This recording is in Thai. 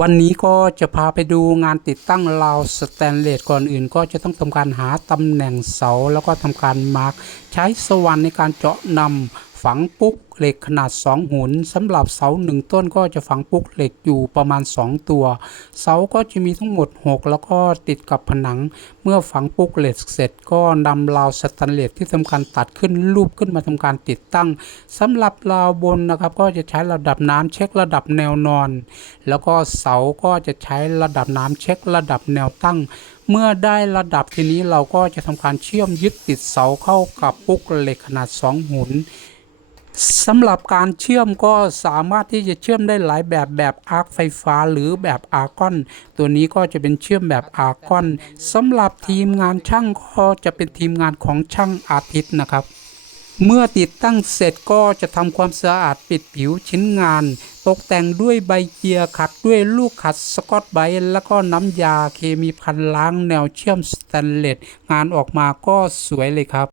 วันนี้ก็จะพาไปดูงานติดตั้งราวสแตนเลสก่อนอื่น ก็จะต้องทำการหาตำแหน่งเสาแล้วก็ทำการมาร์กใช้สว่านในการเจาะนำ ฝังปุ๊กเหล็กขนาด 2หุนสำหรับเสา 1 ต้นก็จะฝังปุ๊กเหล็กอยู่ประมาณ 2 ตัว เสาก็จะมีทั้งหมด 6 แล้วก็ติดกับผนัง เมื่อฝังปุ๊กเหล็กเสร็จ ก็นำราวสแตนเลสที่ทำการตัดขึ้นรูปขึ้นมาทำการติดตั้งสำหรับราวบนนะครับ ก็จะใช้ระดับน้ำเช็คระดับแนวนอน แล้วก็เสาก็จะใช้ระดับน้ำเช็คระดับแนวตั้งเมื่อได้ระดับทีนี้เราก็จะทำการเชื่อมยึดติดเสาเข้ากับปุ๊กเหล็กขนาด 2 หุน สำหรับการเชื่อมก็สามารถที่จะเชื่อมได้หลายแบบแบบอาร์คไฟฟ้าหรือแบบอาร์กอน ตัวนี้ก็จะเป็นเชื่อมแบบอาร์กอนสำหรับทีมงานช่างก็จะเป็นทีมงานของช่างอาทิตย์นะครับ เมื่อติดตั้งเสร็จก็จะทำความสะอาดปิดผิวชิ้นงาน ตกแต่งด้วยใบเกียร์ขัดด้วยลูกขัดสกอตไบร์แล้วก็น้ำยาเคมีพันล้างแนวเชื่อมสแตนเลสงานออกมาก็สวยเลยครับ